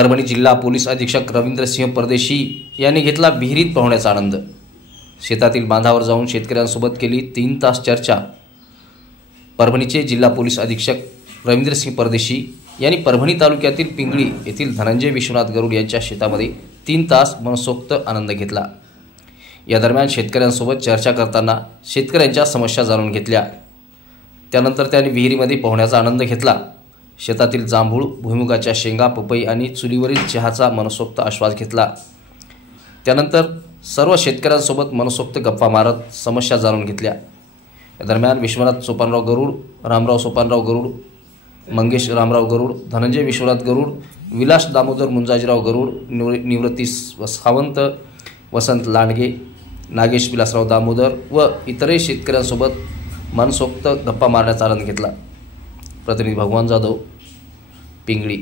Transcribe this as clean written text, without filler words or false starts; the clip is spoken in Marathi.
परभणी जिल्हा पोलीस अधीक्षक रवींद्रसिंह परदेशी यांनी घेतला विहिरीत पोहण्याचा आनंद। शेतातील बांधावर जाऊन शेतकऱ्यांसोबत केली 3 तास चर्चा। परभणीचे जिल्हा पोलीस अधीक्षक रवींद्रसिंह परदेशी यांनी परभणी तालुक्यातील पिंगळी येथील धनंजय विश्वनाथ गरुड यांच्या शेतामध्ये 3 तास मनसोक्त आनंद घेतला। या दरम्यान शेतकऱ्यांसोबत चर्चा करताना शेतकऱ्यांच्या समस्या जाणून घेतल्या। त्यानंतर त्यांनी विहिरीमध्ये पोहण्याचा आनंद घेतला। शेतातील जांभूळ, भुईमुगाच्या शेंगा, पपई आणि चुलीवरील चहाचा मनसोक्त आस्वाद घेतला। त्यानंतर सर्व शेतकऱ्यांसोबत मनसोक्त गप्पा मारत समस्या जाणून घेतल्या। या दरम्यान विश्वनाथ सोपानराव गरुड, रामराव सोपानराव गरुड, मंगेश रामराव गरुड, धनंजय विश्वनाथ गरुड, विलास दामोदर मुंजाजीराव गरुड, निवृत्ती सावंत, वसंत लांडगे, नागेश विलासराव दामोदर व इतरही शेतकऱ्यांसोबत मनसोक्त गप्पा मारण्याचा आनंद घेतला। प्रतिनिधी भगवान जाधव, पिंगळी।